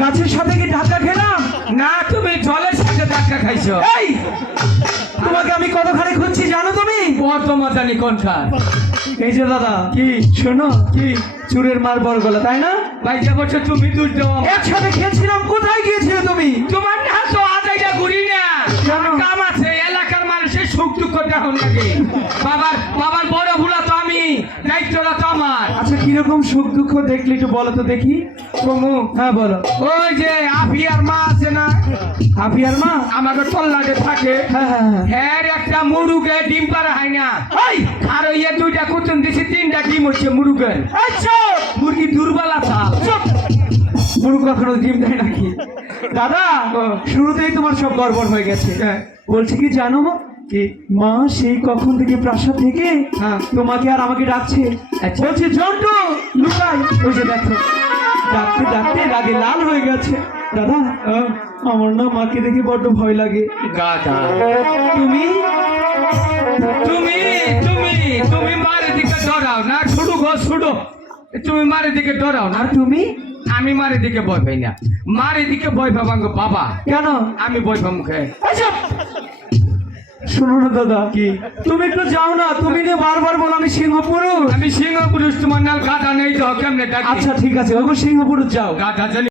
গাছের সাথে কি ধাক্কা খেলাম? না তুমি জলের সাথে ধাক্কা খাইছো। এই তোমাকে আমি কতখানি খুঁজছি জানো তুমি? কত মজা নি কোনখান এই যে দাদা কি? শোনো কি? চুরের মার বড় গলা তাই না? ভাই যে বছর তুমি দেওয়া একসাথে খেলছিলাম কোথায় গিয়েছিলে তুমি? তোমার না তো আদাইটা ঘুরি না? কাম আছে এলাকার মানুষের সুখ দুঃখ দেখুন নাকি বাবার বাবার বড় ভুলা তো আমি দায়িত্বটা তো আচ্ছা কীরকম সুখ দুঃখ দেখলি একটু বলো তো দেখি। কমু হ্যাঁ বলো। ওই যে আফিয়ার মা আছে না? আপিয়ার মা? আমাকে তল্লাটে থাকে। হ্যাঁ হ্যাঁ হ্যাঁ। হ্যাঁ একটা মুরুগে ডিম পারা হয় না। আর ওই দুইটা দিছি তিনটা ডিম হচ্ছে মুরুগের। মুরগি দুর্বল আছে চুপ! মুরগ কখনো ডিম দেয় নাকি? দাদা শুরুতেই তোমার সব গড়বড় হয়ে গেছে। হ্যাঁ। বলছি কি জানো মা? কি? মা সেই কখন থেকে প্রাসাদ থেকে? হ্যাঁ। তোমাকে আর আমাকে ডাকছে। আচ্ছা। বলছে জন্টু লুকাই। ওই যে দেখো ডাকতে ডাকতে রাগে লাল হয়ে গেছে। দাদা আমার না মাকে দেখে বড্ড ভয় লাগে। গাধা। তুমি? তুমি তুমি তুমি মারের দিকে ডরাও না ছুডু গো ছুডু। তুমি মারের দিকে ডরাও না। তুমি? আমি মারের দিকে ভয় পাই না। মারের দিকে ভয় পাবাঙ্গ বাবা। কেন? আমি ভয় পাবো মুখে। আচ্ছা। শোনো না দাদা। কি? তুমি একটু যাও না তুমি যে বারবার বলো আমি সিংহ পুরুষ আমি সিংহ পুরুষ তোমার নাম কাটা নেই তো কেমনে আচ্ছা ঠিক আছে ওগো সিংহ পুরুষ যাও। গাধা